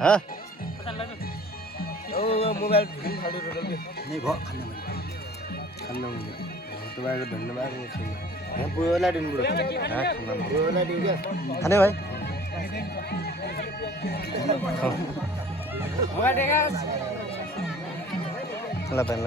हाँ मोबाइल नहीं भयो खान्न तपाईँको धन्यवाद बुढोलाई दिनु बुढो बुढोलाई दिनु क्या खाने भाइ ल पेन ल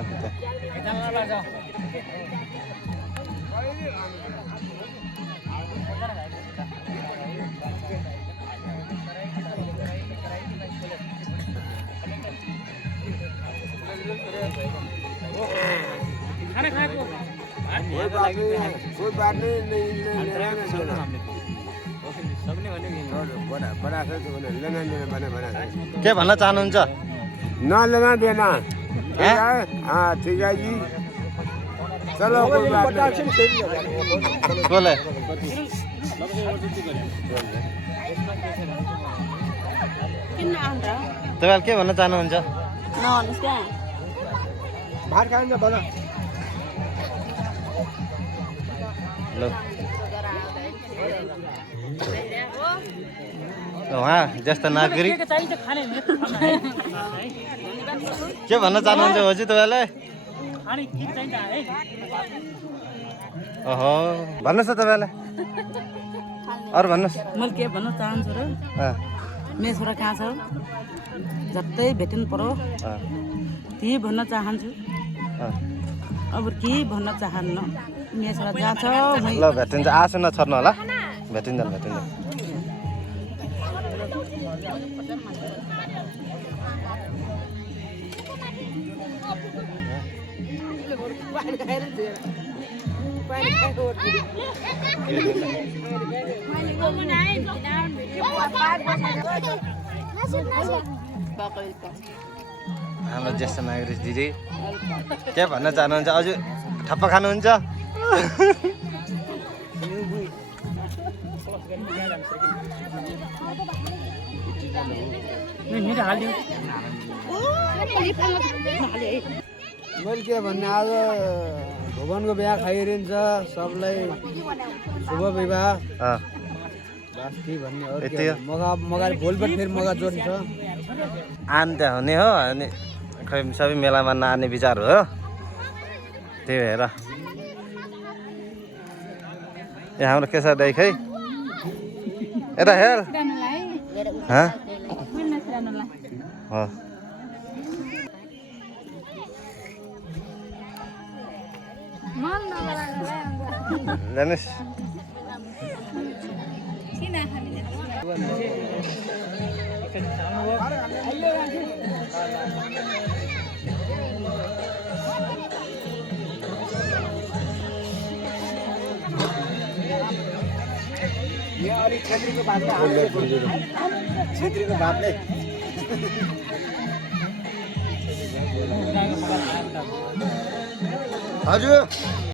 खाना खाएको कोई बात नहीं के भन्न चाहनुहुन्छ न लेना देना ठीक है जी चलो कोई बात नहीं बोले तपाईँले के भन्न चाहनुहुन्छ भात खान्छ भन ल उहाँ जस्ता नागरिक के भन्न चाहनुहुन्छ होजी तपाईँलाई ओहो भन्नुहोस् न तपाईँलाई अरू भन्नुहोस् मैले के भन्न चाहन्छु र मेरो छोरा कहाँ छ जतै भेटिनु पर्यो त्यही भन्न चाहन्छु अब के भन्न चाहन्न मेरो छोरा जहाँ छ ल भेटिन्छ आसु नछर्नु होला भेटिन्छ भेटिन्छ हाम्रो ज्येष्ठ नागरिक दिदी के भन्न चाहनुहुन्छ अझै ठप्प खानुहुन्छ मैले के भन्ने आज भगवानको बिहा खाइरहन्छ सबलाई शुभ विवाह बस के भन्ने हो मगा भोलिपल्ट फेरि मगा जोड्छ आन्त्या हुने हो अनि खै सबै मेलामा नआने विचार हो त्यही भएर ए हाम्रो केशर दाइ खै यता हेर हो जानुहोस् छेत्रीको भातले हजुर